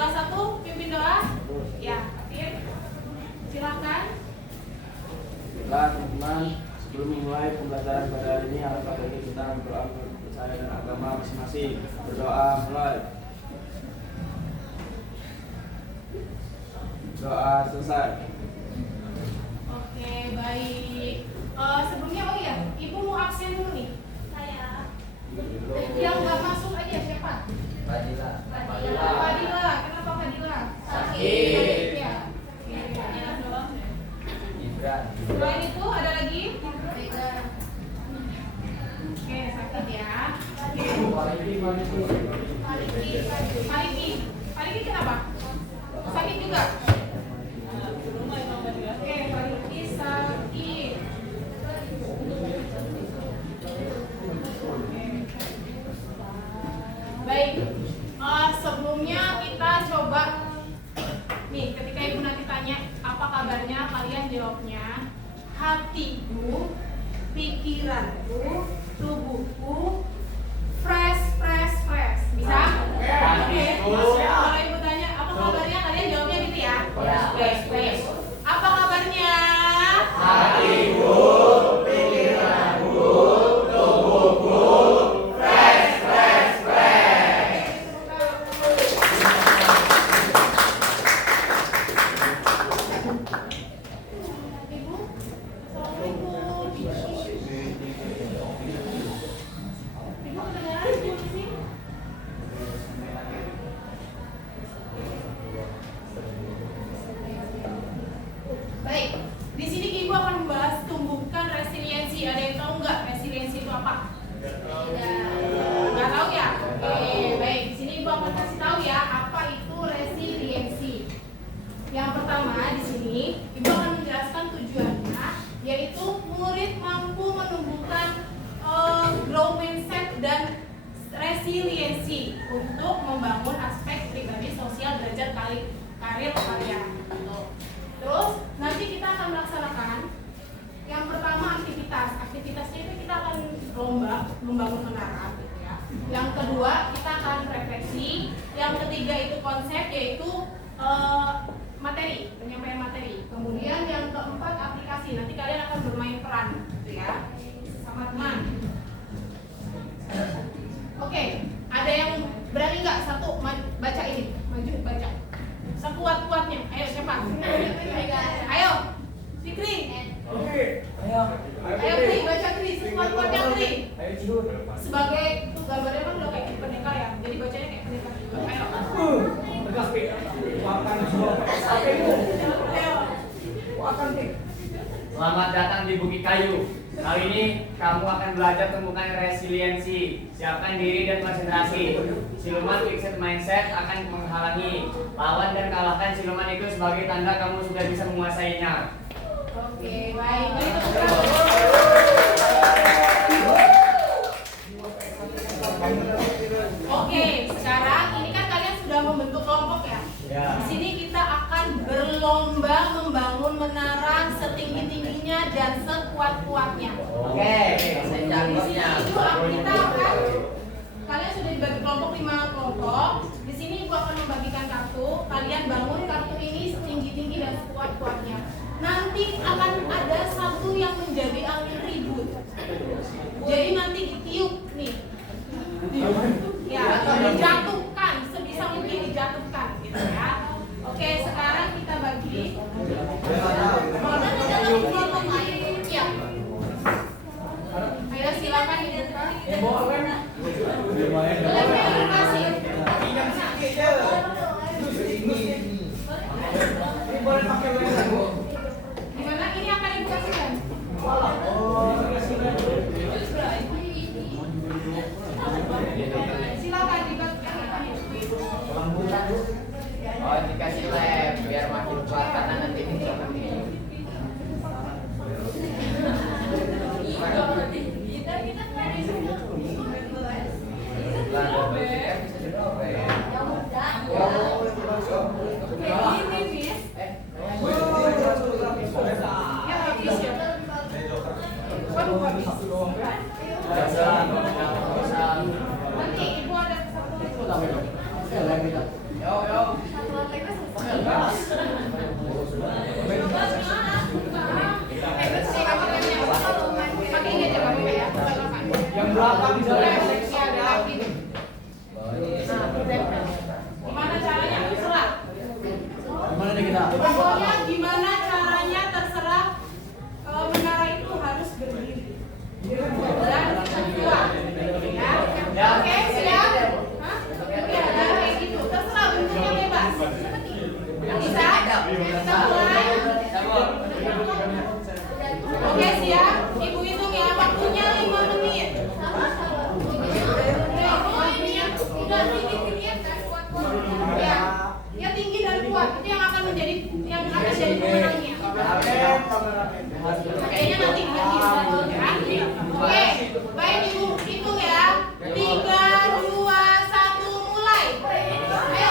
salah satu pimpin doa. Ya, Afif. Silakan. Baiklah teman-teman, sebelum memulai pembelajaran pada hari ini, alangkah baiknya kita berdoa percaya dan agama masing-masing. Berdoa mulai. Doa selesai. Oke, baik. Sebelumnya Ibu mau absen dulu nih. Saya. Yang nggak masuk aja siapa? Fadila. Fadila. Kenapa Fadila? Sakit. Ya. Fadila doang. Ibran. Selain itu ada lagi? Oke, sakit ya. Oke. Paliki kenapa? Sakit juga? Oke, Paliki sakit. Baik. Sebelumnya kita coba nih, ketika Ibu nanti tanya apa kabarnya, kalian jawabnya hatiku, pikiranku, tubuhku fresh. Bisa? Oke. Kalau Ibu tanya apa kabarnya, kalian jawabnya gitu ya. Fresh. Apa kabarnya? Hatiku, pikiranku, tubuhku fresh. Ibu, Assalamualaikum. Ibu kedengaran di sini? Baik, di sini Ibu akan membahas tumbuhkan resiliensi. Ada yang tahu nggak resiliensi itu apa? Nggak tahu ya? Oke, baik. Di sini Ibu akan kasih tahu ya apa itu resiliensi. Yang pertama di sini Ibu akan menjelaskan tujuannya, yaitu murid mampu menumbuhkan growth mindset dan resiliensi untuk membangun aspek pribadi, sosial, belajar, karir kalian. Terus nanti kita akan melaksanakan yang pertama aktivitasnya itu kita akan lomba membangun menara gitu ya. Yang kedua kita akan refleksi. Yang ketiga itu konsep, yaitu materi, penyampaian materi. Kemudian yang keempat aplikasi. Nanti kalian akan bermain peran gitu ya sama teman. Oke, ada yang berani nggak satu baca ini? Maju baca sekuat-kuatnya. Ayo siapa? Ayo Fikri. Ayo Fikri, baca Fikri sekuat-kuatnya Fikri. Sebagai itu gambarnya kan udah kayak pendekar ya, jadi bacanya kayak pendekar juga. Ayo. Selamat datang di Bukit Kayu. Kali ini kamu akan belajar tumbuhkan resiliensi. Siapkan diri dan konsentrasi. Siluman fixed mindset akan menghalangi. Lawan dan kalahkan siluman itu sebagai tanda kamu sudah bisa menguasainya. Oke, baik. Oke, sekarang ini kan kalian sudah membentuk kelompok ya. Di sini kita akan berlomba membangun menara setinggi-tingginya dan sekuat-kuatnya. Oke, Di sini kita akan, kalian sudah dibagi kelompok 5 kelompok. Di sini Ibu akan membagikan kartu. Kalian bangun kartu ini setinggi-tinggi dan sekuat-kuatnya. Nanti akan ada satu yang menjadi angin ribut. Jadi nanti ditiup nih. Ya, dijatuhkan sebisa mungkin dijatuhkan gitu ya. Oke, sekarang kita bagi. Ya. Ayo silakan dibuka. Gimana ini akan Ibu kasihkan? Silakan dibagikan. Oh, dikasih lem biar makin kuat karena nanti bisa mati. Kayak gini, Miss. Pokoknya gimana caranya terserah. Kalau menara itu harus berdiri dan kuat. Ya, oke, siap? Hah? Ya, kayak gitu. Terserah bentuknya bebas. Bisa? Kita mulai. Oke, siap. Ibu hitung ya, waktunya 5 menit. Udah tinggi-tinggi dan kuat-kuat. Ya, ya tinggi dan kuat. Itu yang akan jadi pemenangnya. Kayaknya nanti ya. Oke, baik ibu hitung ya. 3, 2, 1, mulai. Ayo.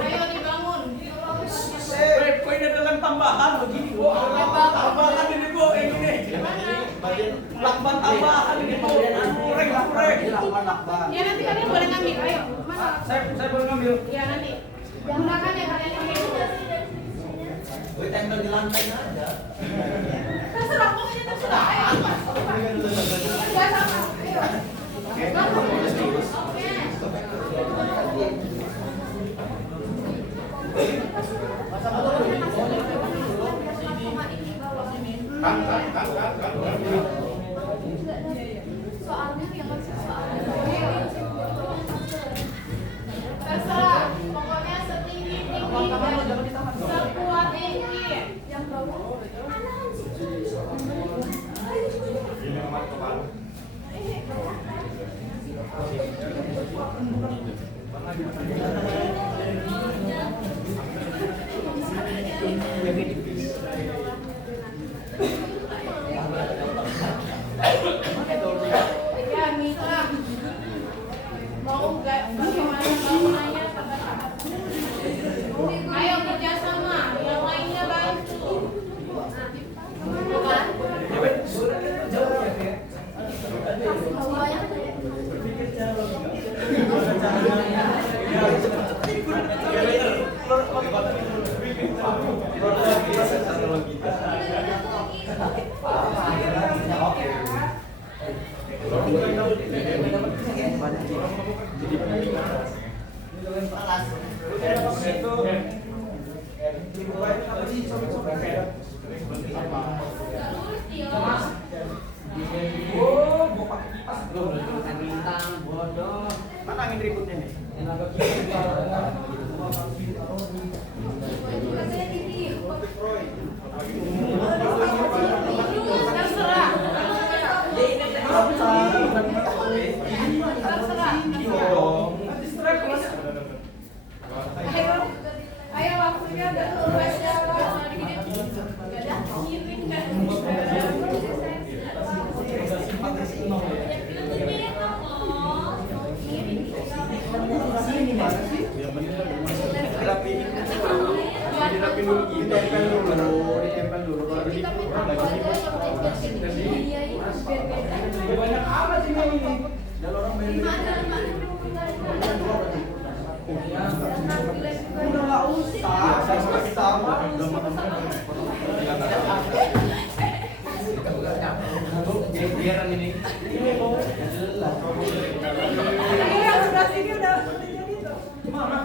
Ayo dibangun. Kok ini ada lem tambahan begini, Bu? Tambahan ini, Bu, ini. Lakban tambahan ini, Bu. Kureng. Ya nanti kalian boleh ngambil. Ayo. Mana? Saya boleh ngambil. Ya nanti. Gunakan yang kalian pakai. Tempel di lantai aja. Terserah, pokoknya terserah. Ayo. Enggak sama. Ayo. Terserah, pokoknya setinggi-tinggi dan sekuat tinggi. Ya, Mitra. Mau nggak bagaimana bangunannya sahabat-sahabat? Ayo kerjasama, yang lainnya bantu. Bukan? Mana angin ributnya nih? Terserah. Ayo waktunya udah selesai ya. Miring kan. Dirapiin dulu, ditempel dulu. Kalau banyak amat ini. Dan orang banyak. Udah nggak usah, saya masih sama. Biaran ini. Ini kok jelas. Ini yang sebelah sini udah jadi tuh. Mana?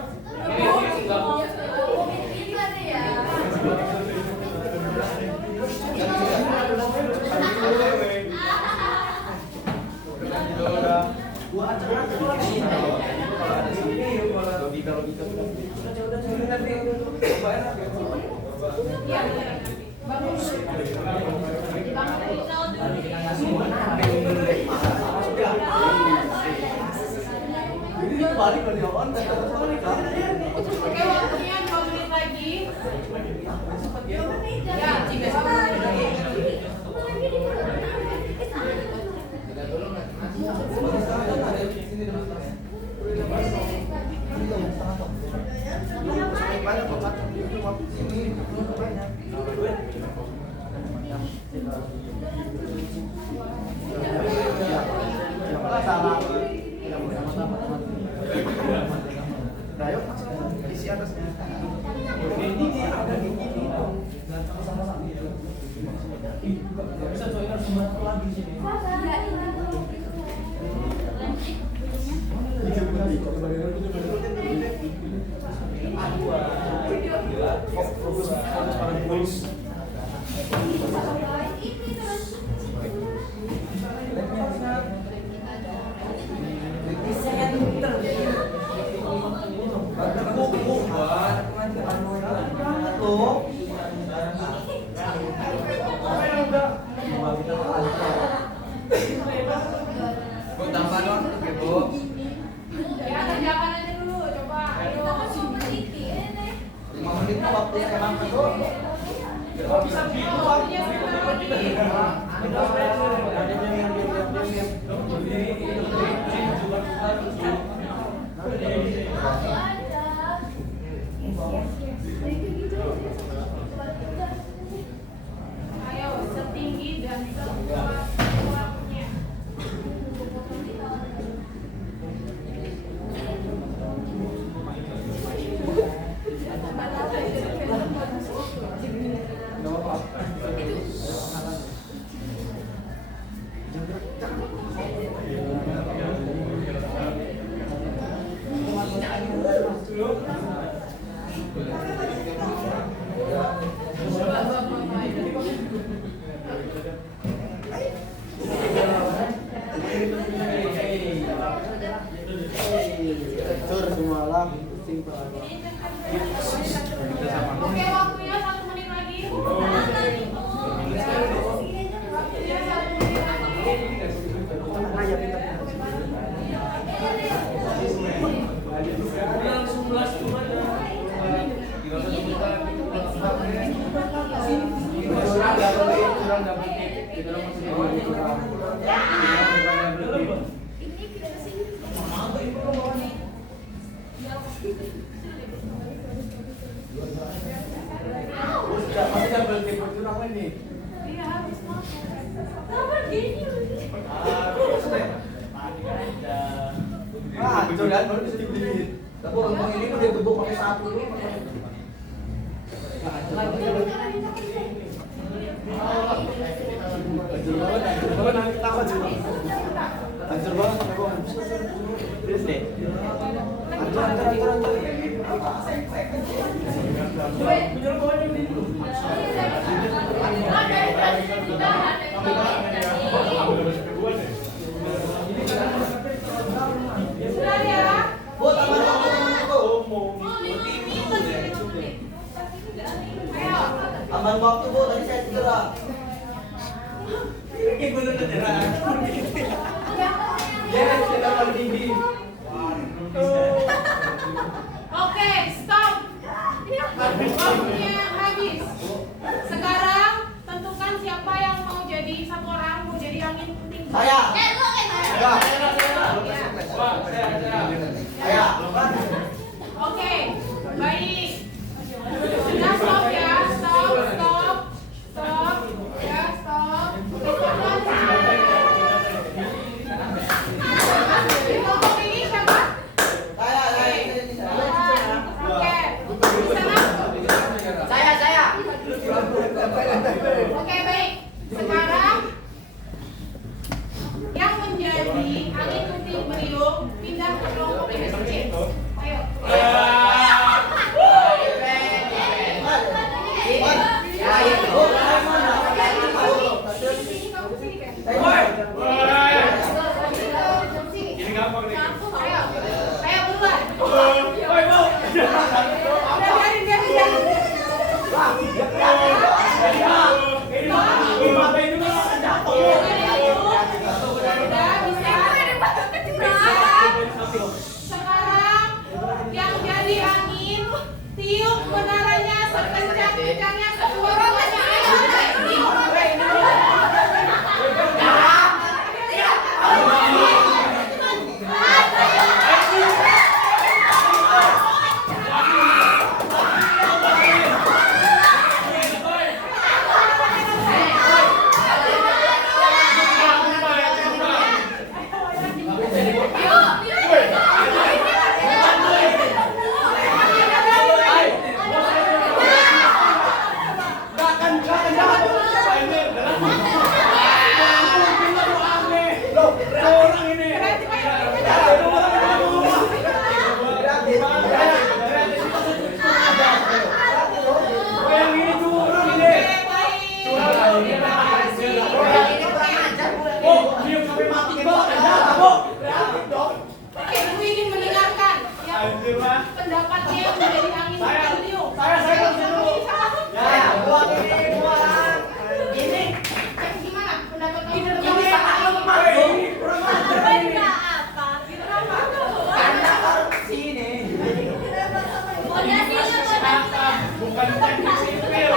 Oke, waktunya 2 menit lagi. Ya, 3 menit. atasnya. Ini nih ada gini nih. Bisa coy harus satu lagi sini. Bu, tambahan waktu, Bu. Ya kerjakan aja dulu, coba. Ayo. 5 menit mah waktu sekarang, Bu. Kalau bisa gitu Waktunya 9 menit. Ayo setinggi dan sekuat-kuatnya. Oke, waktunya 1 menit lagi. Waktunya 1 menit lagi. Masih double tip curang ini. Iya, habis mau. Hancur kan baru bisa dibeli. Tapi orang ini udah gebuk pakai satu dulu. Hancur banget, terus deh. Sudah ya? Bu, tambah waktu Bu. Ayo. Tambah waktu Bu, tadi saya cedera. Ini bener cedera. Ya, cedera paling tinggi. Oke, stop. Waktunya habis. Sekarang tentukan siapa yang mau jadi satu orang mau jadi angin puting. Saya. Saya. Oke, baik. Sudah stop ya, stop. Anjir lah. Pendapatnya yang menjadi angin puting beliung. Saya dulu. Ya, buat ini buat ini. Gimana pendapat kamu? Ini sangat lemah. Ini kurang ajar ini. Karena harus sini. Bukan di sipil. Bukan di sipil.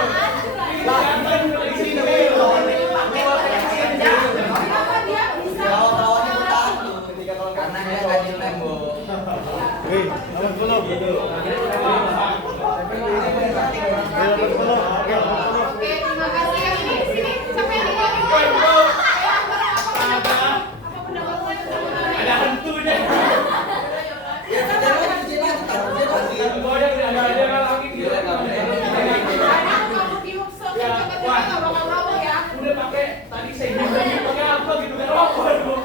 Pakai senja. Kenapa dia bisa? Lawan-lawan itu takut ketika kalau karena dia nggak nyetem, Bu. Oke, terima kasih. Yang ini di sini siapa yang dipanggil? Apa pendapatnya tentang mengenai? Ada hantunya. Ya, kita lagi Goyang ada lagi gitu. Kamu di workshop nggak bakal tahu ya. Udah pakai tadi saya bilang pakai apa gitu kan rokok dulu.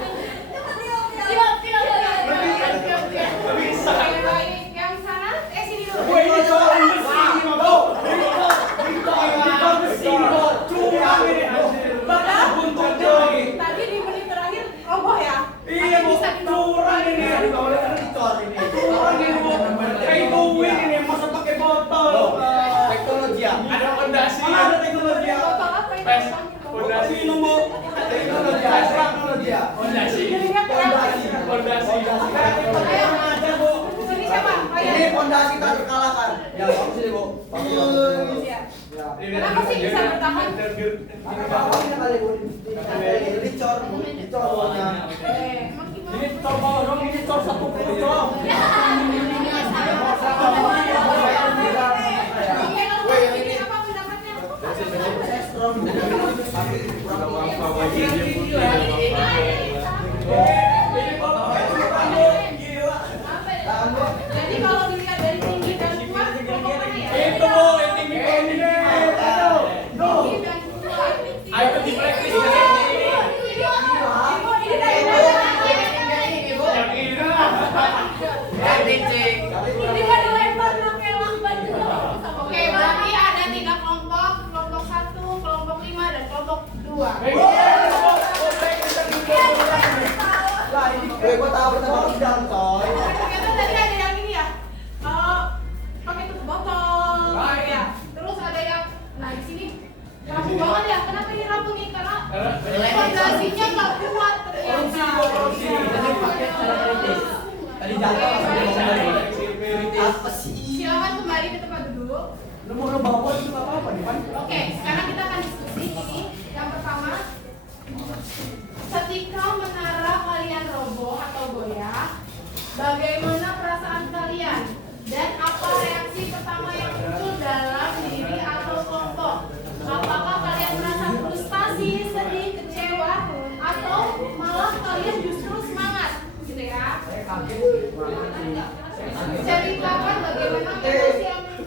Gak bisa. Oke, baik. Yang sana, sini dulu. Gue ini soal besi, mabok. Ini besi, curang ini. Bahkan buntut lagi. Tadi di menit terakhir roboh ya. Iya, Bu. Curang ini. Curang ini, Bu. Kayak duit ini, masa pakai botol. teknologi ya. Ada fondasi. Ada teknologi ya. Botol apa ini? Pes. Fondasi. Minum, Bu. Teknologi ya. Teknologi ya. Fondasi. Fondasi. Ayo, Ada, Bu. sini siapa? Ayo. Ini fondasi tak terkalahkan. Ya, kamu sini, Bu. Iya. Kenapa sih bisa bertahan? Dicor, dicornya. Emang gimana? Ini cor dong, ini cor 10 dong. Oke, kalau ini apa pendapatnya? Jadi kalau dilihat dari tinggi dan kuat, kelompok mana ya? Itu, Bu, yang tinggi ini. Tinggi dan kuat. Ayo di practice. Ini dari mana? Yang ini lah. Ini kan dilempar pakai lambat. Oke, berarti ada 3 kelompok, kelompok 1, kelompok 5, dan kelompok 2. Lah, ini gue tahu pertama udang, coy. Ternyata tadi ada yang ini ya, pakai tutup botol, ya. Terus ada yang, nah di sini rapuh banget ya. Kenapa ini rapuh nih? Karena fondasinya nggak kuat ternyata. Tadi jatuh apa sih? Silakan kembali ke tempat duduk. Lu mau bawa itu nggak apa-apa nih, Pan. Oke, sekarang kita akan diskusi ini. Yang pertama, ketika menara kalian roboh atau goyah, bagaimana perasaan kalian? Dan apa reaksi pertama yang muncul dalam diri atau kelompok? Apakah kalian merasa frustasi, sedih, kecewa, atau malah kalian justru semangat? Gitu ya. Ceritakan bagaimana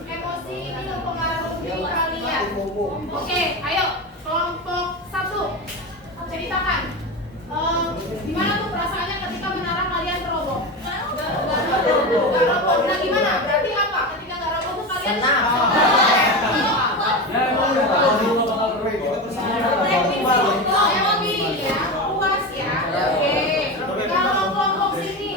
emosi ini mempengaruhi kalian. Oke, ayo kelompok 1 ceritakan. Gimana tuh perasaannya ketika menara kalian teroboh? Gak roboh. Nah gimana? Berarti apa? Ketika gak roboh tuh kalian Senang. Emosi ya, puas ya. Oke. Kalau kelompok sini,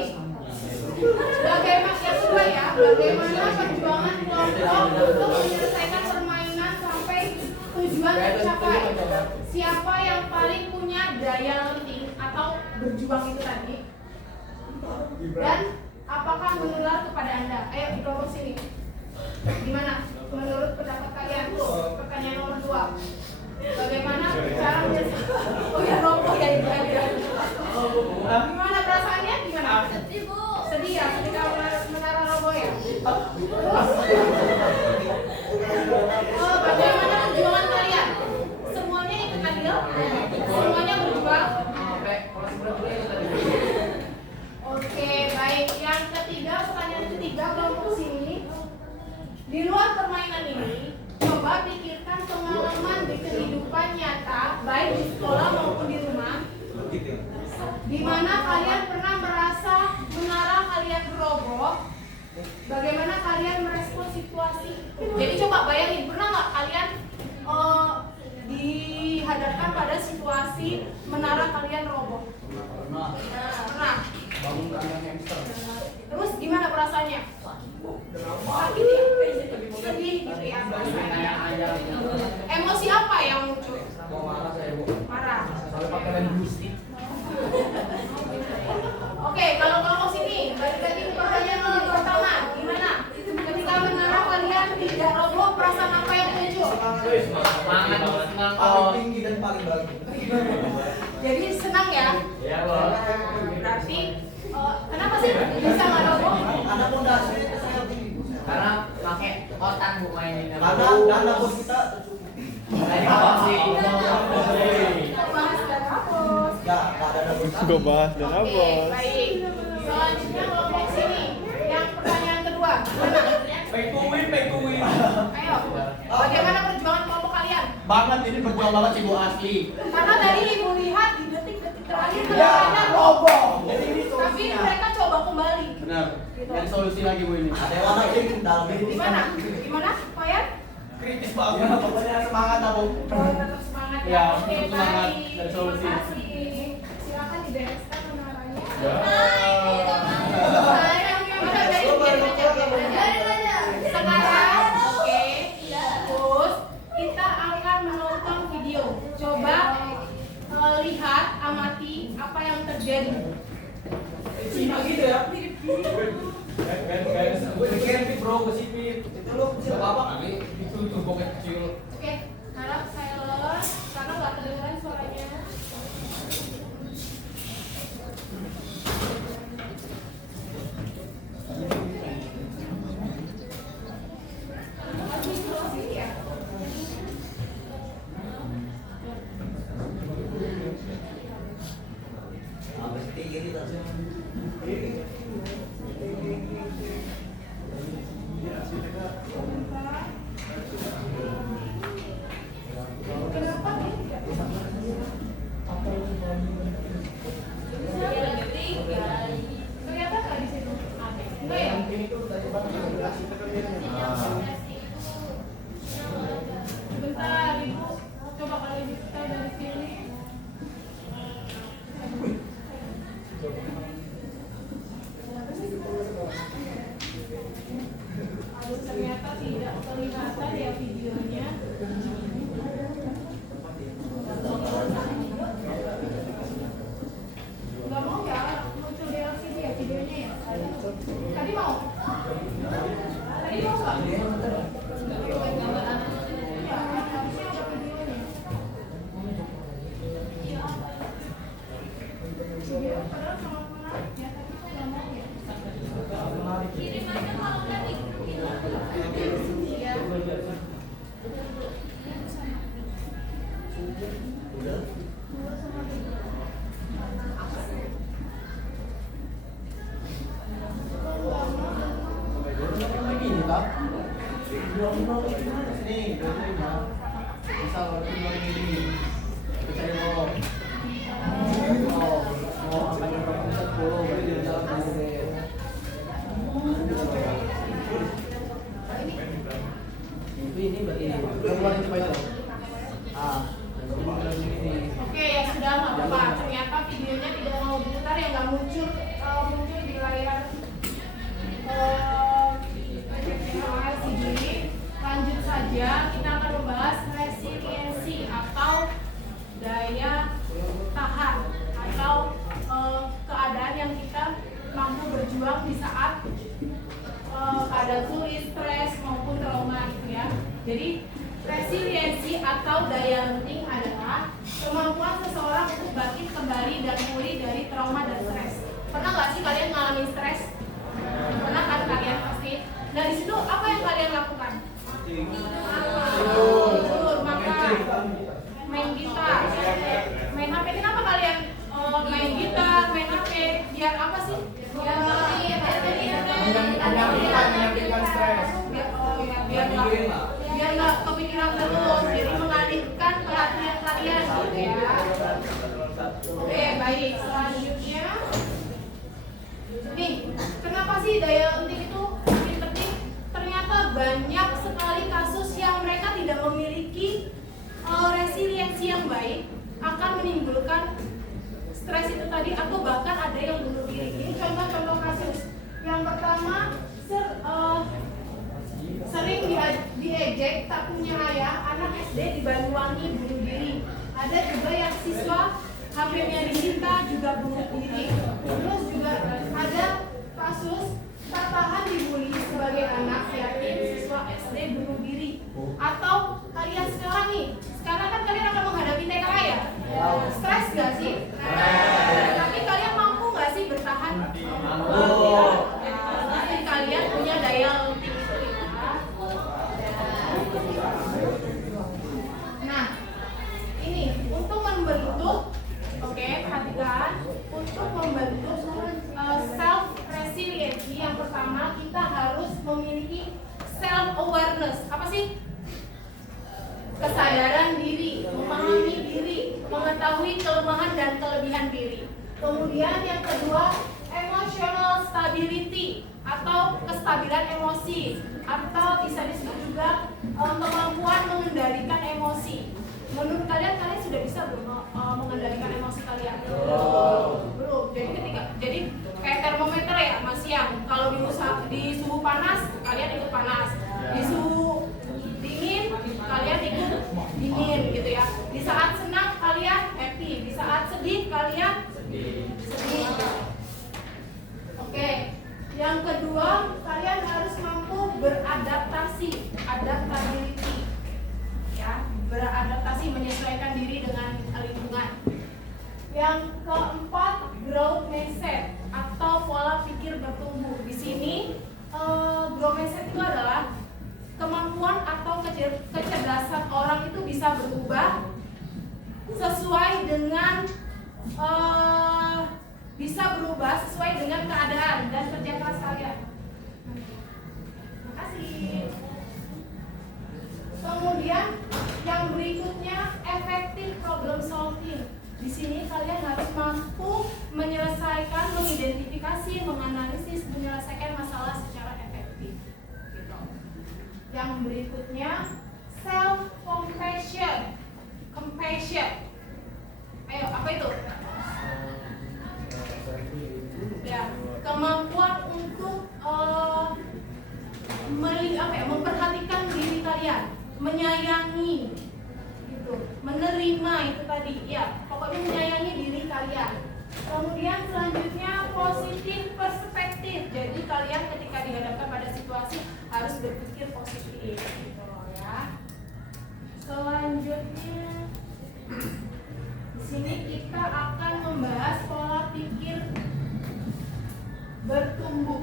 bagaimana yang kedua ya? Bagaimana perjuangan kelompok untuk menyelesaikan permainan sampai tujuan tercapai? Siapa yang paling punya daya lenting atau berjuang itu tadi? Dan apakah menular kepada Anda? Ayo di kelompok sini. Gimana? Menurut pendapat kalian tuh, pertanyaan nomor 2. Bagaimana cara menyelesaikan? Oh ya roboh ya itu tadi ya. Gimana perasaannya? Gimana? Sedih Bu. Sedih ya ketika menara roboh ya. Terus? Bagaimana perjuangan kalian? Semuanya ikut adil? Semuanya berjuang? Oke, baik. Yang ketiga, pertanyaan ketiga kelompok sini. Di luar permainan ini, coba pikirkan pengalaman di kehidupan nyata, baik di sekolah maupun di rumah, di mana kalian pernah merasa menara kalian roboh. Bagaimana kalian merespon situasi? Jadi coba bayangin, pernah nggak kalian dihadapkan pada situasi menara kalian roboh? Pernah. Terus gimana perasaan rasanya? Sakit ya? Sedih gitu ya rasanya. Emosi apa yang muncul? Mau marah saya, Bu. Marah. Kalau pakai lem gusti. Oke, kalau kamu sini, balik lagi ke pertanyaan yang pertama. Gimana? Ketika mendengar kalian tidak roboh, perasaan apa yang muncul? Semangat, senang Paling kok. tinggi dan paling bagus. Jadi senang ya? Ya loh. Berarti kenapa sih bisa nggak roboh? Karena pondasinya itu sangat tinggi. Karena pakai otak bu mainin. Karena dana bos kita Dari bawah sih. Bahas dan hapus. nggak ada dana bos. Gue bahas dan Oke, apa? baik. Selanjutnya kelompok sini. Yang pertanyaan kedua, gimana? Pekuin. Ayo, bagaimana perjuangan kelompok kalian? Banget ini berjuang banget sih Bu asli. Karena tadi ibu lihat di detik-detik terakhir Ya, mereka roboh. Jadi ini tapi mereka coba kembali. benar. Yang solusi lagi Bu ini. Ada yang warna pink dalam diri. Gimana? Gimana, Pak Yan? Kritis banget. Ya, pokoknya semangat lah Bu. Tetap semangat ya. Ya, Oke, tetap semangat baik. dan solusi. Terima kasih. Silakan dibereskan menaranya. Ya. Sekarang, oke. Terus kita akan menonton video. Coba lihat, amati apa yang terjadi. Cina gitu ya. Kayak bro ke sipit. Itu lu apa kali? Itu tuh bokep kecil. Oke, harap silent karena nggak kedengeran suaranya. Habis tinggi kita. Kenapa nih? Kelihatan nggak di situ? Enggak ya? Bentar, Ibu. Coba kalian detail dari sini. Aduh, ternyata tidak kelihatan ya videonya. Nggak mau ya muncul di LCD ya videonya ya? Tadi mau? Tadi mau nggak? Iya, harusnya ada videonya. Video padahal sangat menarik ya, tapi kok nggak mau ya? Kirim aja kalau tadi. Iya. Begini tak? Nih, bisa kalau ini. Bisa mau. Mau apa yang pusat polo berarti di dalam ini berarti keluarin coba itu. Oke, ya sudah nggak apa-apa. Ternyata videonya tidak mau diputar yang nggak muncul di layar LCD. Lanjut saja, kita akan membahas resiliensi atau daya tahan atau keadaan yang kita mampu berjuang di saat keadaan sulit, stres maupun trauma gitu ya. Jadi resiliensi atau daya lenting adalah kemampuan seseorang untuk bangkit kembali dan pulih dari trauma dan stres. Pernah nggak sih kalian ngalamin stres? Pernah kan kalian pasti. Nah di situ apa yang kalian lakukan? Tidur, makan, main gitar, main HP. Kenapa kalian main gitar, main HP? Biar apa sih? Menyampingkan stres. Biar nggak kepikiran terus. Jadi mengalihkan perhatian kalian gitu ya. Oke, baik. Selanjutnya, nih, kenapa sih daya lenting itu makin penting? Ternyata banyak sekali kasus yang mereka tidak memiliki resiliensi yang baik, akan menimbulkan stres itu tadi, atau bahkan ada yang bunuh diri. Ini contoh-contoh kasus. Yang pertama, sering diejek, tak punya ayah, anak SD di Banyuwangi bunuh diri. Ada juga yang siswa HP-nya disita juga bunuh diri. Terus juga ada kasus tak tahan dibully sebagai anak yatim siswa SD bunuh diri. Atau kalian sekarang nih, sekarang kan kalian akan menghadapi TKA ya? Stres gak sih? Tapi kalian mampu gak sih bertahan? Jadi kalian punya daya lenting itu ya. Nah, ini untuk membentuk, oke, perhatikan, untuk membentuk self resiliency yang pertama kita harus memiliki self awareness. Apa sih? Kesadaran diri, memahami diri, mengetahui kelemahan dan kelebihan diri. Kemudian yang kedua, emotional stability atau kestabilan emosi, atau bisa disebut juga kemampuan mengendalikan emosi. Menurut kalian sudah bisa belum mengendalikan emosi kalian? Belum. Jadi kayak termometer ya, Mas Yang. Kalau di suhu panas kalian ikut panas, di suhu dingin kalian ikut dingin gitu ya. Di saat senang kalian happy, di saat sedih kalian sedih. Oke. Yang kedua, kalian harus mampu beradaptasi, adaptability. Ya, beradaptasi, menyesuaikan diri dengan lingkungan. Yang keempat, growth mindset atau pola pikir bertumbuh. Di sini growth mindset itu adalah kemampuan atau kecerdasan orang itu bisa berubah sesuai dengan keadaan dan kerja keras kalian. Terima kasih. Kemudian yang berikutnya, effective problem solving. Di sini kalian harus mampu menyelesaikan, mengidentifikasi, menganalisis, menyelesaikan masalah secara efektif. Gitu. Yang berikutnya, self compassion. Ayo, apa itu? Ya, kemampuan untuk memperhatikan diri kalian, menyayangi, gitu, menerima itu tadi, ya, pokoknya menyayangi diri kalian. Kemudian selanjutnya positif perspektif. Jadi kalian ketika dihadapkan pada situasi harus berpikir positif, gitu ya. Selanjutnya di sini kita akan membahas pola pikir bertumbuh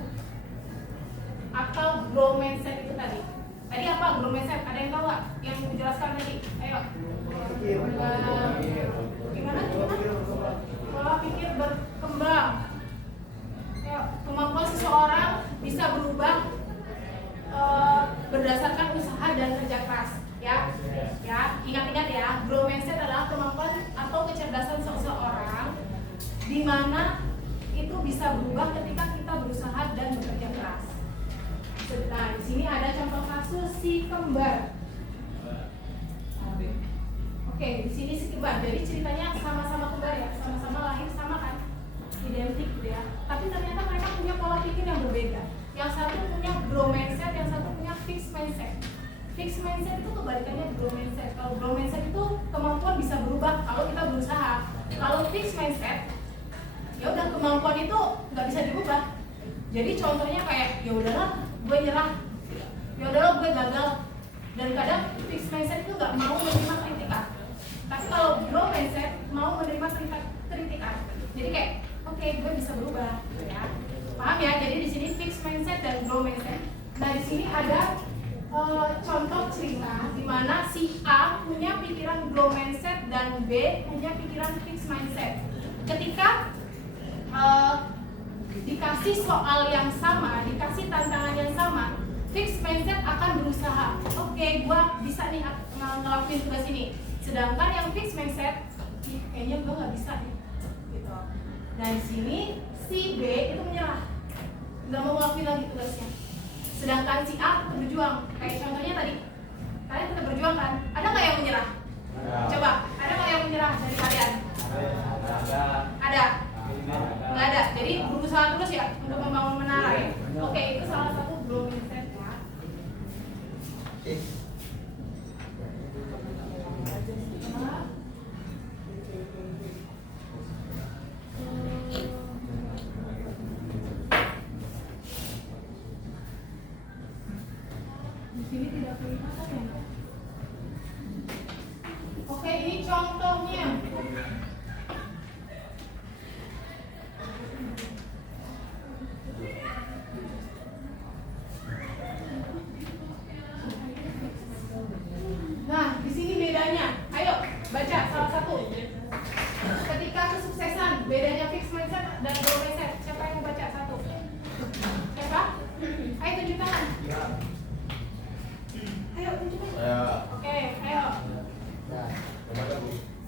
atau growth mindset itu tadi. Tadi apa growth mindset? Ada yang tahu nggak? Yang dijelaskan tadi? Ayo. Gimana? Pola pikir berkembang. Ayo, kemampuan seseorang bisa berubah berdasarkan usaha dan kerja keras. Ya, ingat-ingat ya. Growth mindset adalah kemampuan atau kecerdasan seseorang di mana itu bisa berubah ketika kita berusaha dan bekerja keras. Nah, di sini ada contoh kasus si kembar. Oke, di sini si kembar. Jadi ceritanya sama-sama kembar ya, sama-sama lahir sama kan, identik gitu ya. Tapi ternyata mereka punya pola pikir yang berbeda. Yang satu punya growth mindset, yang satu punya fixed mindset. Fixed mindset itu kebalikannya growth mindset. Kalau growth mindset itu kemampuan bisa berubah kalau kita berusaha. Kalau fixed mindset, ya udah kemampuan itu nggak bisa dirubah. Jadi contohnya kayak ya udahlah gue nyerah, ya udahlah gue gagal. Dan kadang fixed mindset itu nggak mau menerima kritikan. Tapi kalau growth mindset mau menerima kritikan. Jadi kayak oke, gue bisa berubah, ya. Paham ya? Jadi di sini fixed mindset dan growth mindset. Nah di sini ada contoh cerita di mana si A punya pikiran growth mindset dan B punya pikiran fixed mindset. Ketika dikasih soal yang sama, dikasih tantangan yang sama, fixed mindset akan berusaha. Oke, gua bisa nih ngelakuin tugas ini. Sedangkan yang fixed mindset, kayaknya gua nggak bisa nih. Gitu. Nah di sini si B itu menyerah, nggak mau ngelakuin lagi tugasnya. Sedangkan si A tetap berjuang. Kayak contohnya tadi, kalian tetap berjuang kan? Ada nggak yang menyerah? Coba, ada nggak yang menyerah dari kalian? Ada. Nggak ada. Jadi berusaha terus ya untuk membangun menara ya. Oke, itu salah satu Oke, ini contohnya. Nah, di sini bedanya. Ayo, baca salah satu. Ketika kesuksesan, bedanya fixed mindset dan growth mindset. Siapa yang mau baca satu? Siapa? Ayo tunjuk tangan. Ayo tunjuk tangan. Oke, ayo.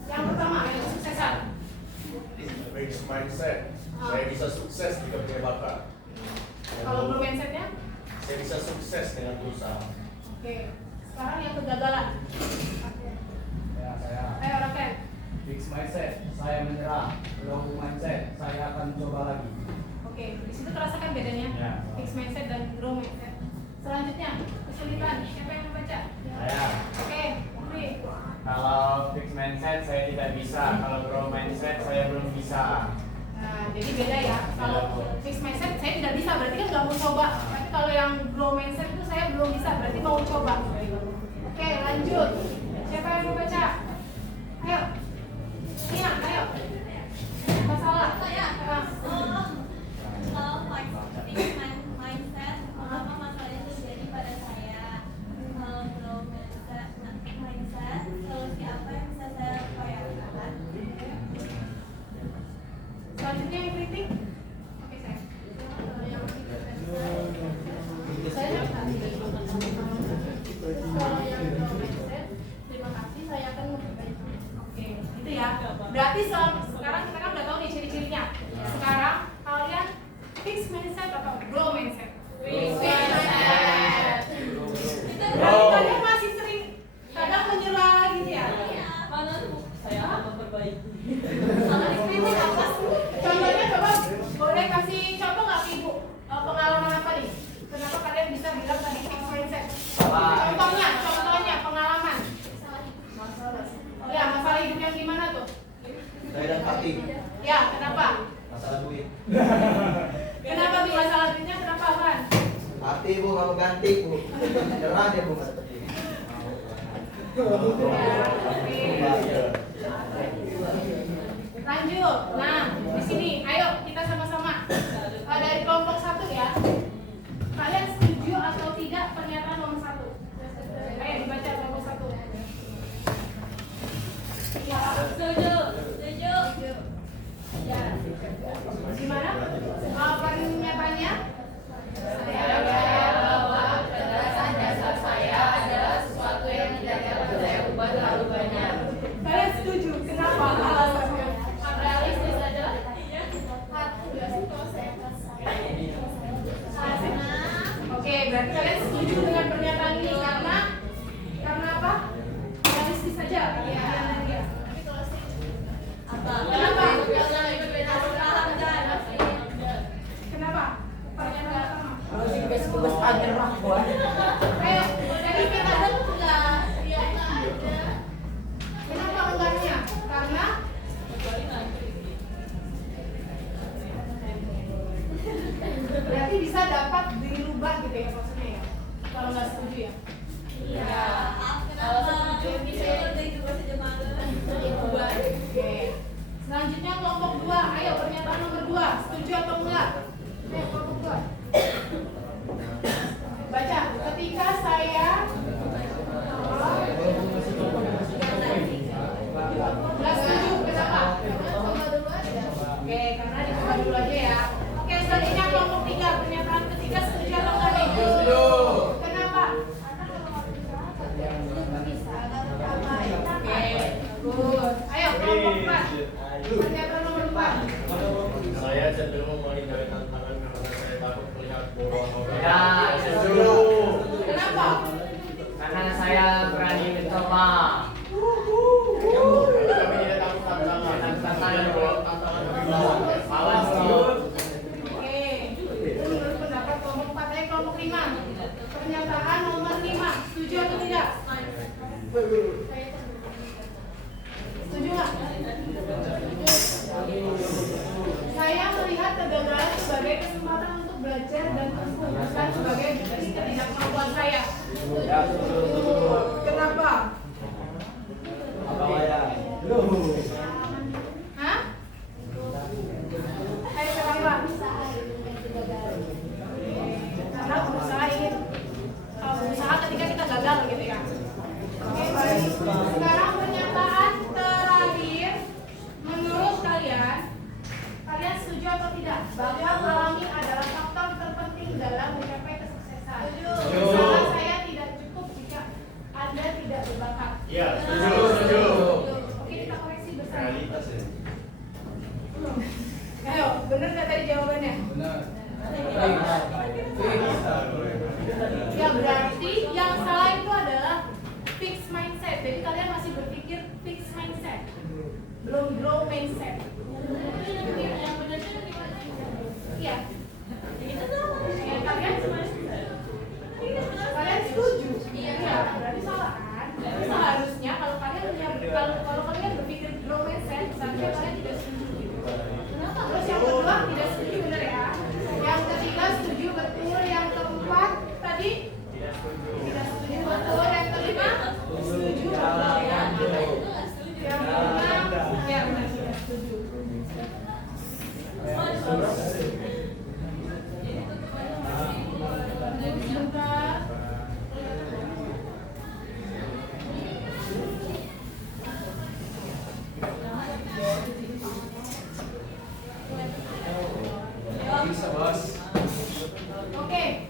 Yang pertama, ayo kesuksesan. Fixed mindset. Saya bisa sukses jika punya bakat. Kalau growth mindsetnya? Saya bisa sukses dengan berusaha. Oke. Sekarang yang kegagalan. Ya, saya. Ayo Raken. Fixed mindset, saya menyerah. Growth mindset, saya akan coba lagi. Oke, di situ terasakan bedanya. Ya. Fixed mindset dan growth mindset. Selanjutnya, kesulitan. Siapa yang membaca? Saya. Oke, Umri. Kalau fixed mindset saya tidak bisa, kalau growth mindset saya belum bisa. Nah, jadi beda ya. Kalau fixed mindset saya tidak bisa, berarti kan nggak mau coba. Tapi kalau yang growth mindset itu saya belum bisa, berarti mau coba. Oke, lanjut. Siapa yang mau baca? Ayo. Nia, ayo. Masalah. Kalau fixed mindset, apa masalah yang terjadi pada saya? Kalau growth mindset, solusi apa yang bisa saya upayakan? Selanjutnya yang kritik. Oke, saya. Saya kalau yang growth mindset, terima kasih, saya akan memperbaiki. Oke, itu ya. Berarti sekarang kita kan udah tahu nih ciri-cirinya. Sekarang kalian fixed mindset atau growth mindset? Fixed mindset. Berarti kalian masih sering kadang menyerah gitu ya? Saya akan memperbaiki. Sama dikritik apa? Contohnya coba boleh kasih contoh nggak ke Ibu? Pengalaman apa nih? Kenapa kalian bisa bilang tadi fixed mindset? Contohnya pengalaman. Ya, masalah hidup yang gimana tuh? Saya dan Fatih. Ya, kenapa? Masalah duit. Kenapa tuh masalah duitnya? Kenapa, Van? Fatih bu nggak mau ganti bu. Nyerah dia bu nggak seperti ini. Lanjut. Nah, di sini, ayo kita sama-sama. Dari kelompok 1 ya. Kalian setuju atau tidak pernyataan nomor 1? Ayo dibaca kelompok 1. Ya. Setuju. Ya. Gimana? Pernyataannya? Saya bahwa kecerdasan dasar saya adalah sesuatu yang tidak dapat saya ubah terlalu banyak. Kalian setuju? Kenapa? Alasannya? Realistis adalah Oke, berarti kalian setuju dengan pernyataan ini karena apa? Realistis saja. Ya. Kenapa? Kenapa? Pernyataan pertama. Ayo, dari kita enggak. Kenapa enggaknya? Karena berarti bisa dapat dirubah gitu ya maksudnya ya. Kalau nggak setuju ya. Iya. Kalau setuju bisa juga sejemaah. Oke. Selanjutnya kelompok 2. Ayo pernyataan nomor 2. Setuju atau enggak? Ayo kelompok 2. Baca. Ketika saya nggak setuju. Kenapa? Oke, karena dicoba dulu aja ya. Oke, selanjutnya kelompok 3. Pernyataan ketiga setuju atau enggak nih? Setuju. Kenapa? Oke, good. Ayo kelompok 4. Pernyataan nomor 4. Saya cenderung menghindari tantangan karena saya takut melihat bukan sebagai bukti ketidakmampuan saya. Ya, betul. Kenapa? Apa ya? Hah? Ayo kenapa? Karena berusaha ingin berusaha ketika kita gagal gitu ya. Oke, baik. Sekarang pernyataan terakhir, menurut kalian setuju atau tidak bahwa alami adalah faktor terpenting dalam mencapai kesuksesan? Saran saya tidak cukup jika Anda tidak berbakat. Iya, setuju. Oke, kita koreksi bersama. Realitas ya. Ayo, bener nggak tadi jawabannya? Ya berarti yang salah itu adalah fixed mindset. Jadi kalian masih berpikir fixed mindset, belum grow mindset. Yang benar itu gimana? Iya. Ya, kalian setuju? Iya. Berarti salah kan? Jadi seharusnya kalau kalian berpikir grow mindset, seharusnya kalian tidak setuju. Terus yang kedua tidak setuju, benar ya? Yang ketiga setuju betul. Yang keempat tadi tidak setuju betul. Yang kelima setuju betul ya. Yang keenam ya benar tidak setuju. Sebentar. Oke.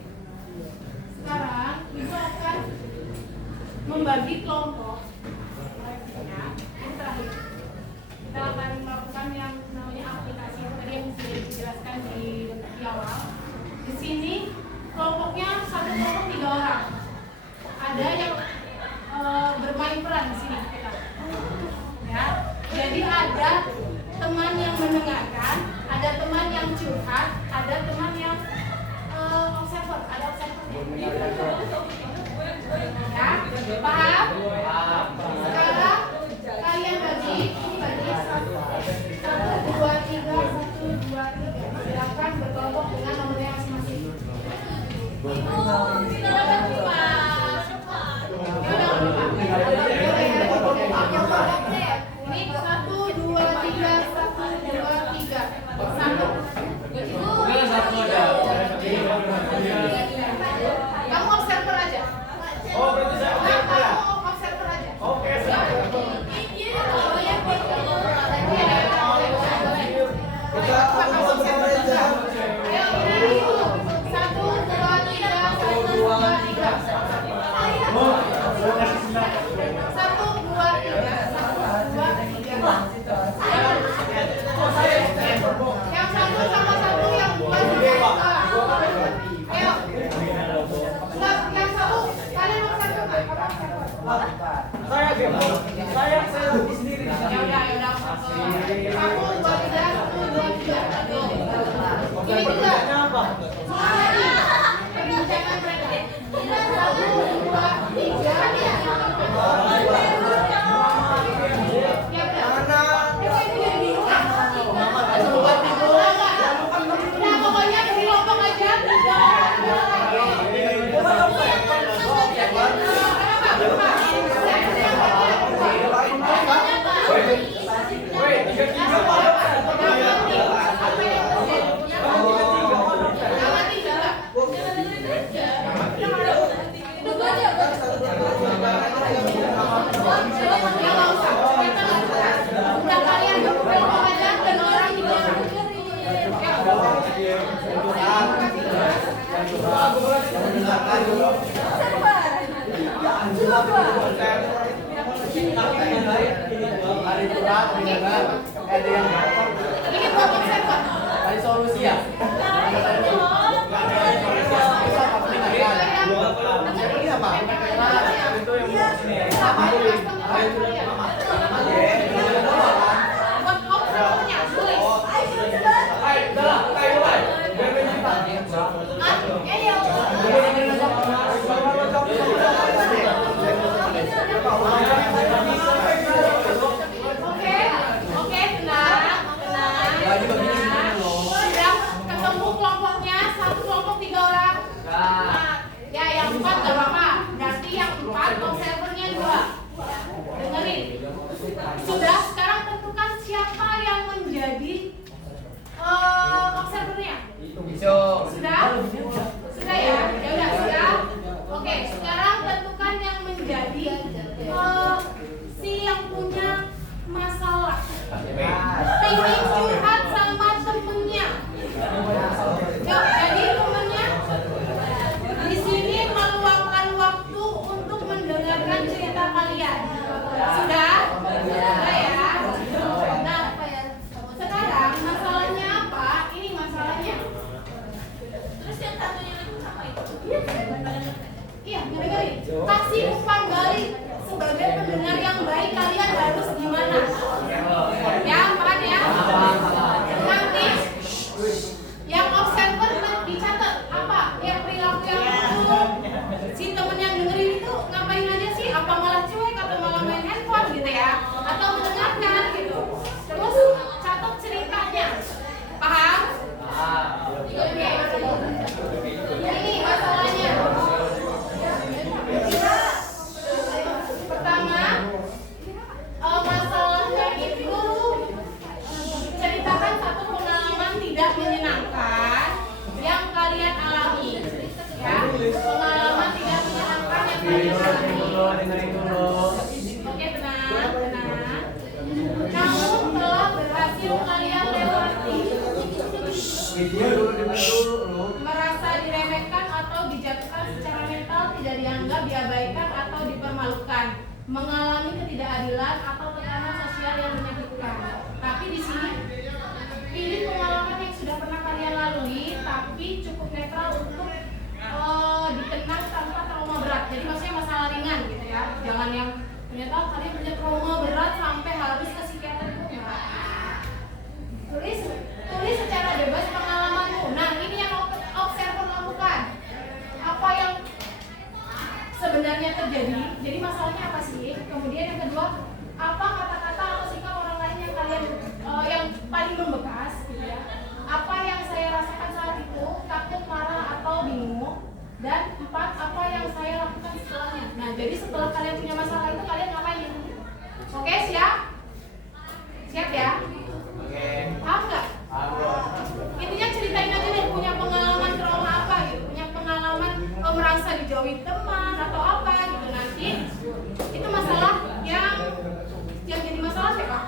Sekarang Ibu akan membagi kelompok. Ya, ini terakhir. Kita akan melakukan yang namanya aplikasi tadi yang sudah dijelaskan di awal. Di sini kelompoknya satu kelompok 3 orang. Ada yang bermain peran di sini kita. Ya, jadi ada teman yang mendengarkan, ada teman yang curhat, ada teman yang observer, ada observernya. Ya, paham? Sekarang kalian bagi, ini bagi 1, 2, 3, 1, 2, 3. Silakan berkelompok dengan nomornya masing-masing. Ini 1, 2, 3, 1, 2, 3. Kamu observer aja. Oh, berarti saya observer ya? Kamu observer aja. Oke, siap. Ayo, dari itu. 1, 2, 3, 1, 2, 3. 1, 2, 3, 1, 2, 3. Yang satu sama satu, yang dua sama dua. Ayo. Yang satu, kalian observer nggak? Kamu observer. Saya demo. Saya di sendiri. Ya udah. 1, 2, 3, 1, 2, 3. Ini juga. Apa? Perbincangan mereka. 1, 2, 3. Ya udah. Ini jadi bingung ya? Nah, pokoknya di kelompok aja. Ini buat observer. Ada solusi ya? Buat observernya, tulis. Oke, tenang. Yang Sudah? Sudah ya? Nah, sekarang masalahnya apa? Ini masalahnya. Terus yang satunya lagi apa itu? Iya, dengerin. Kasih umpan balik sebagai pendengar yang baik, kalian harus gimana? Ya, paham ya? Nanti yang observer dicatat apa? Yang perilaku yang itu si temen yang dengerin itu ngapain aja sih? Apa malah cuek atau malah main handphone gitu ya? Atau mendengarkan gitu. Terus catat ceritanya. Paham? Oke. Ini masalahnya. Pertama, masalahnya itu ceritakan satu pengalaman tidak menyenangkan yang kalian alami. Ya, pengalaman tidak menyenangkan yang kalian alami. Dengerin dulu. Oke, tenang, tenang. Namun telah berhasil kalian lewati. Merasa diremehkan atau dijatuhkan secara mental, tidak dianggap, diabaikan atau dipermalukan, mengalami ketidakadilan atau tekanan sosial yang menyakitkan. Tapi di sini pilih pengalaman yang sudah pernah kalian lalui, tapi cukup netral untuk dikenang tanpa trauma berat. Jadi maksudnya masalah ringan gitu ya. Jangan yang ternyata kalian punya trauma berat sampai harus ke psikiater itu enggak. Tulis secara bebas pengalamanmu. Nah, ini yang observer lakukan. Apa yang sebenarnya terjadi? Jadi masalahnya apa sih? Kemudian yang kedua, apa kata-kata atau sikap orang lain yang kalian yang paling membekas gitu ya? Apa yang saya rasakan saat itu? Takut, marah atau bingung? Dan 4, apa yang saya lakukan setelahnya? Nah, jadi setelah kalian punya masalah itu kalian ngapain? Oke, siap? Siap ya? Oke. Paham nggak? Intinya ceritain aja deh punya pengalaman trauma apa gitu, punya pengalaman merasa dijauhi teman atau apa gitu. Nanti itu masalah yang jadi masalah siapa?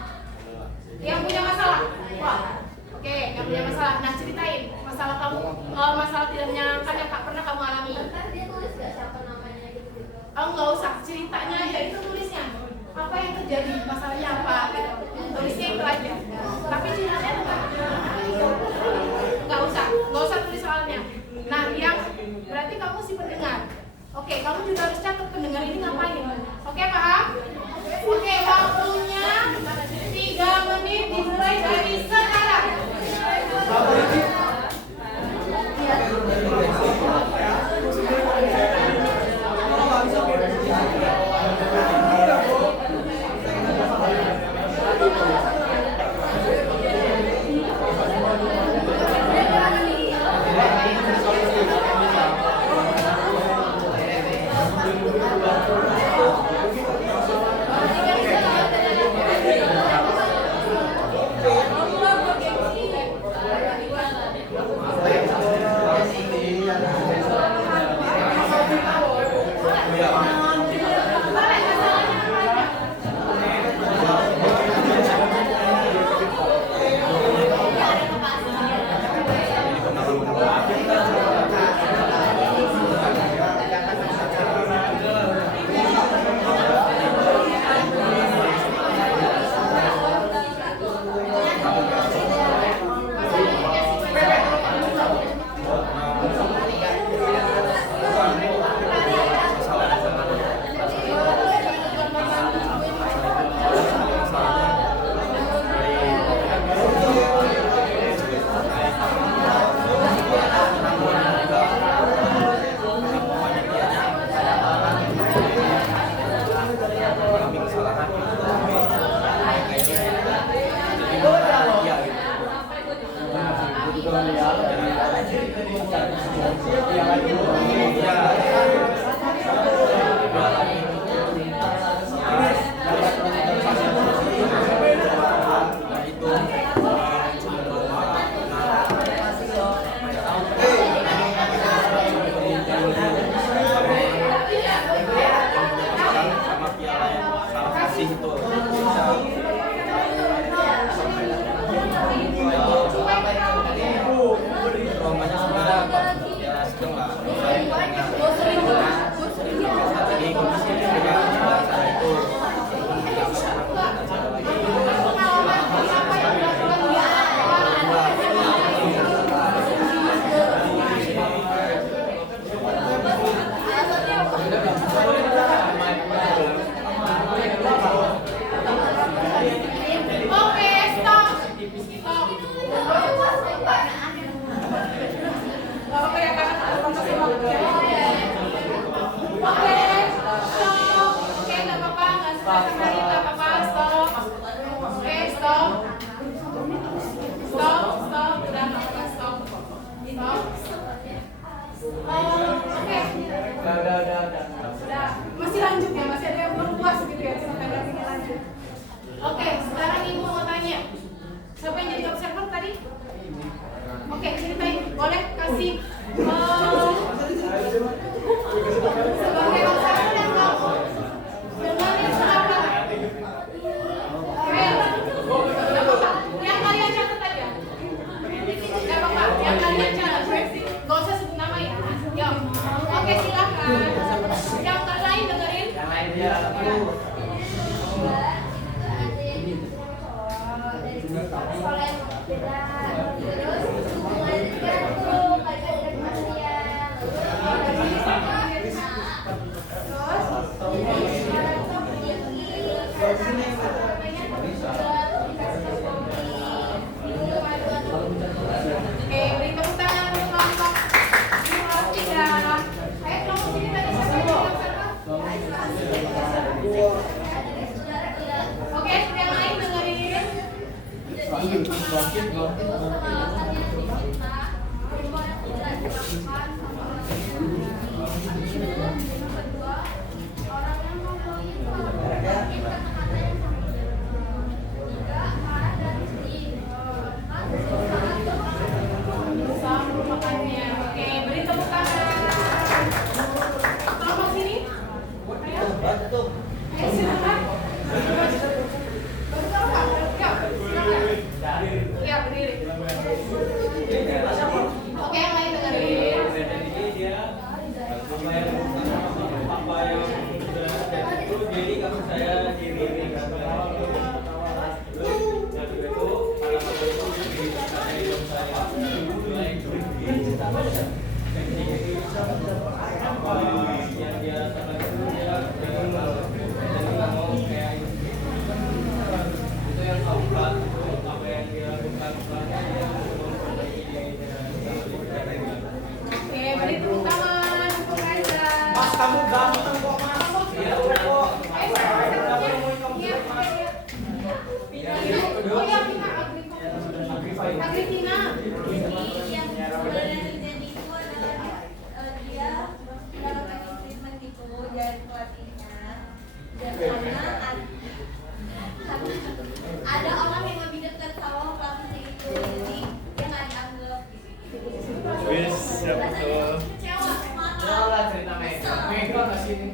Yang punya masalah. Wah, oke, yang punya masalah. Nah, ceritain masalah kamu, masalah tidak menyenangkan yang pernah kamu alami. Dia tulis gak siapa namanya gitu? Oh, nggak usah, ceritanya aja itu tulisnya. Apa yang terjadi, masalahnya apa gitu. Tulisnya itu aja. Tapi ceritanya nggak usah tulis soalnya. Nah, yang berarti kamu si pendengar. Oke, kamu juga harus catat pendengar ini ngapain. Oke, paham? Oke, waktunya 3 menit dimulai dari sekarang. Sudah. Masih lanjut ya, masih ada yang belum puas gitu ya, silakan grafiknya lanjut. Oke, sekarang Ibu mau tanya. Siapa yang jadi observer tadi? Oke, ceritain. Boleh kasih sebagai observer yang kamu dengerin silakan. Yang kalian catat aja. Gak apa-apa, yang kalian catat. Gak usah sebut nama ya. Yuk. Oke, silakan. Yang lain dengerin. Yang lain dia. Sekolah yang beda, terus hubungan gantung, pelajaran kematian, Oke, beri tepuk tangan untuk kelompok kelas 3. Ayo kelompok sini tadi siapa yang jadi observer? Oke, yang lain dengerin. Berusaha melupakannya. Oke, beri tepuk tangan. Kelompok sini. Ayo. Ayo silakan. Ya, berdiri. Oke, yang lain dengerin. Jadi kamu saya Oke, beri tepuk tangan untuk Reza. Mas, kamu ganteng kok, Mas. Oh ya, Vina, Agripina. Yang sebenarnya terjadi itu adalah dia melakukan treatment gitu dari pelatihnya, dan karena ada orang yang lebih dekat sama pelatihnya itu, jadi dia nggak dianggap. Kecewa, Lah cerita Mega. Mega nggak sini?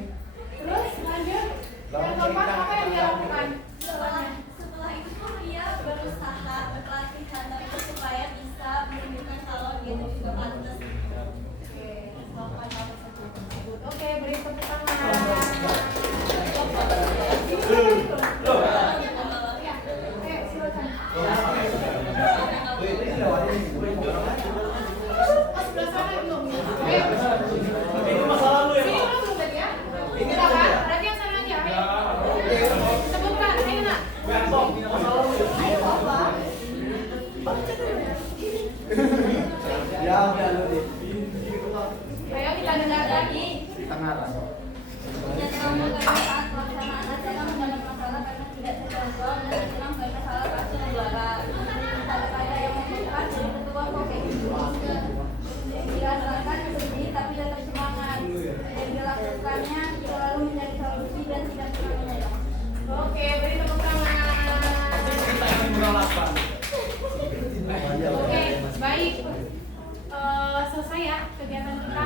Terus lanjut. Yang keempat apa yang dia lakukan? Setelah itu tuh dia berusaha berpelatihan tapi supaya bisa menunjukkan kalau dia itu juga pantas. Oke, melakukan hal tersebut. Oke, beri tepuk tangan. Ya, ayo silakan. Oh, sebelah sana belum. Ayo. Itu masa lalu ya, Sini Pak? belum tadi ya? Silakan, berarti yang sana aja. Ayo. Sebutkan, ayo nak. Gantong, ini masa lalu ya. Ya udah lu deh. Ayo kita dengar lagi. Dan kamu saat pelaksanaan acara mendapat masalah karena tidak terjadwal dan senang karena salah satu negara. Kata-kata yang membutuhkan dari ketua Koke dirasakan sedih tapi tetap semangat. Dan dilakukannya selalu mencari solusi dan tidak pernah menyerah. Oke, beri tepuk tangan. Kita yang beralasan. Oke, baik. Selesai ya kegiatan kita.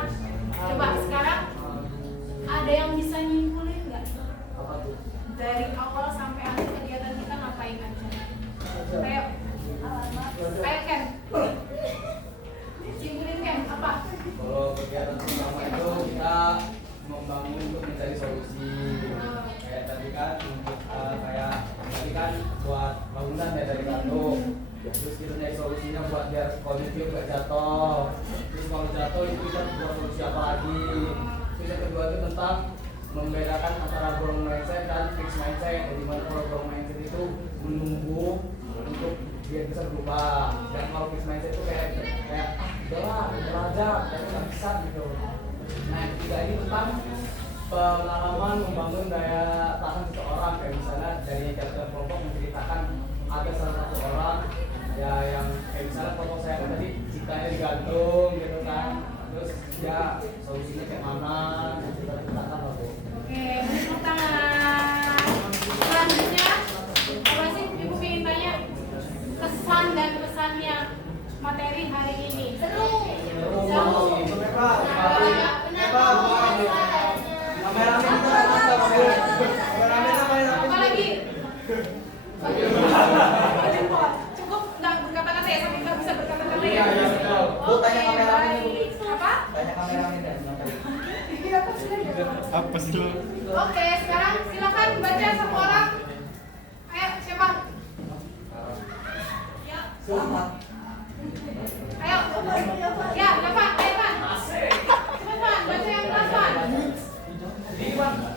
Coba sekarang ada yang bisa nyimpulin nggak? Dari awal sampai akhir kegiatan kita ngapain aja? Ayo, ayo Ken. Simpulin Ken, apa? Kalau kegiatan pertama itu kita membangun untuk mencari solusi. Kayak tadi kan untuk buat bangunan ya dari batu. Terus kita nyari solusinya buat biar kondisi nggak jatuh. Terus kalau jatuh itu kita buat solusi apa lagi? Terus yang kedua itu tentang membedakan antara growth mindset dan fixed mindset. Jadi mana kalau growth mindset itu menunggu untuk biar bisa berubah. Dan kalau fixed mindset itu kayak udahlah, udah aja, tapi nggak bisa gitu. Nah yang ketiga ini tentang pengalaman membangun daya tahan seseorang, kayak misalnya dari catatan kelompok menceritakan ada salah satu orang ya yang kayak misalnya kelompok saya kan tadi ciptanya digantung gitu kan, terus ya solusinya kayak mana Seru. Apa lagi? Cukup nggak berkata-kata ya, sampai nggak bisa berkata-kata ya. Bu, tanya kameramen ini, Bu. Apa? Tanya kameramen dan Apa sih lo? Oke, sekarang silakan baca satu orang. Ayo, siapa? Ya. selamat. Ayo. Ya, Evan, Evan. Cepat, baca yang pelan-pelan.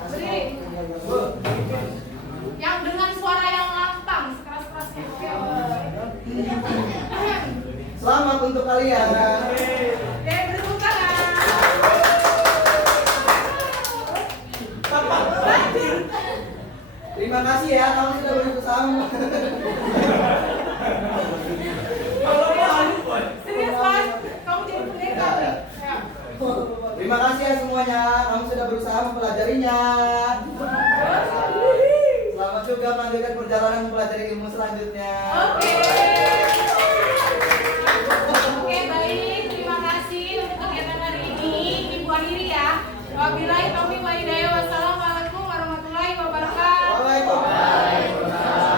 Berdiri. Yang dengan suara yang lantang, sekeras-kerasnya. Oke. Selamat untuk kalian. Ya, beri tangan. Terima kasih ya, kamu sudah bersama. Serius, Mas? Kamu jadi pendekar nih. Ayo. Terima kasih ya semuanya, kamu sudah berusaha mempelajarinya. Selamat juga melanjutkan perjalanan mempelajari ilmu selanjutnya. Oke. Oke, baik. Terima kasih untuk kegiatan hari ini. Ibu akhiri ya. Wabillahi taufiq wal hidayah. Wassalamualaikum warahmatullahi wabarakatuh. Waalaikumsalam.